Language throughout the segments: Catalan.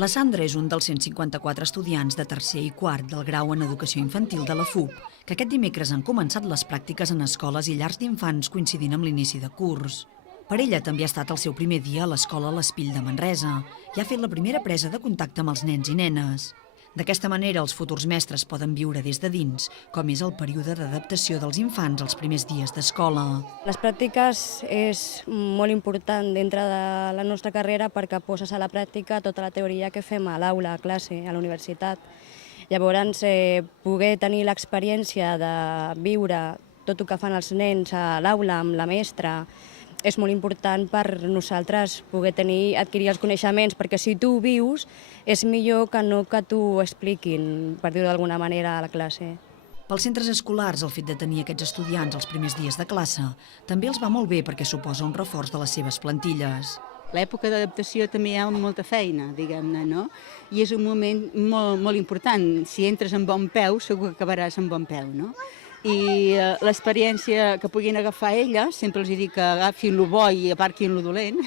La Sandra és un dels 154 estudiants de tercer i quart del grau en Educació Infantil de la FUB, que aquest dimecres han començat les pràctiques en escoles i llars d'infants coincidint amb l'inici de curs. Per ella també ha estat el seu primer dia a l'escola L'Espill de Manresa i ha fet la primera presa de contacte amb els nens i nenes. D'aquesta manera, els futurs mestres poden viure des de dins com és el període d'adaptació dels infants als primers dies d'escola. Les pràctiques és molt important dintre de la nostra carrera perquè poses a la pràctica tota la teoria que fem a l'aula, a classe, a la universitat. Llavors, poder tenir l'experiència de viure tot el que fan els nens a l'aula amb la mestra és molt important per nosaltres poder adquirir els coneixements, perquè si tu ho vius és millor que no que t'ho expliquin, per dir-ho d'alguna manera, a la classe. Pels centres escolars, el fet de tenir aquests estudiants els primers dies de classe també els va molt bé perquè suposa un reforç de les seves plantilles. L'època d'adaptació també hi ha molta feina, diguem-ne, no? I és un moment molt important. Si entres amb bon peu, segur que acabaràs amb bon peu, no? I l'experiència que puguin agafar elles, sempre els dic que agafin lo bo i aparquin lo dolent,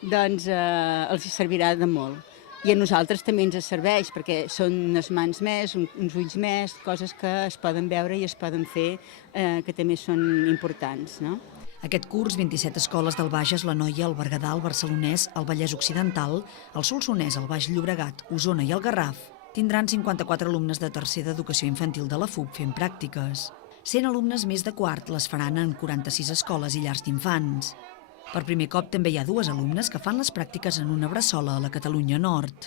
doncs els servirà de molt. I a nosaltres també ens serveix, perquè són unes mans més, uns ulls més, coses que es poden veure i es poden fer, que també són importants, no? Aquest curs, 27 escoles del Bages, l'Anoia, el Berguedà, el Barcelonès, el Vallès Occidental, el Solsonès, el Baix Llobregat, Osona i el Garraf, tindran 54 alumnes de tercer d'Educació Infantil de la FUB fent pràctiques. 100 alumnes més de quart les faran en 46 escoles i llars d'infants. Per primer cop també hi ha 2 alumnes que fan les pràctiques en una bressola a la Catalunya Nord.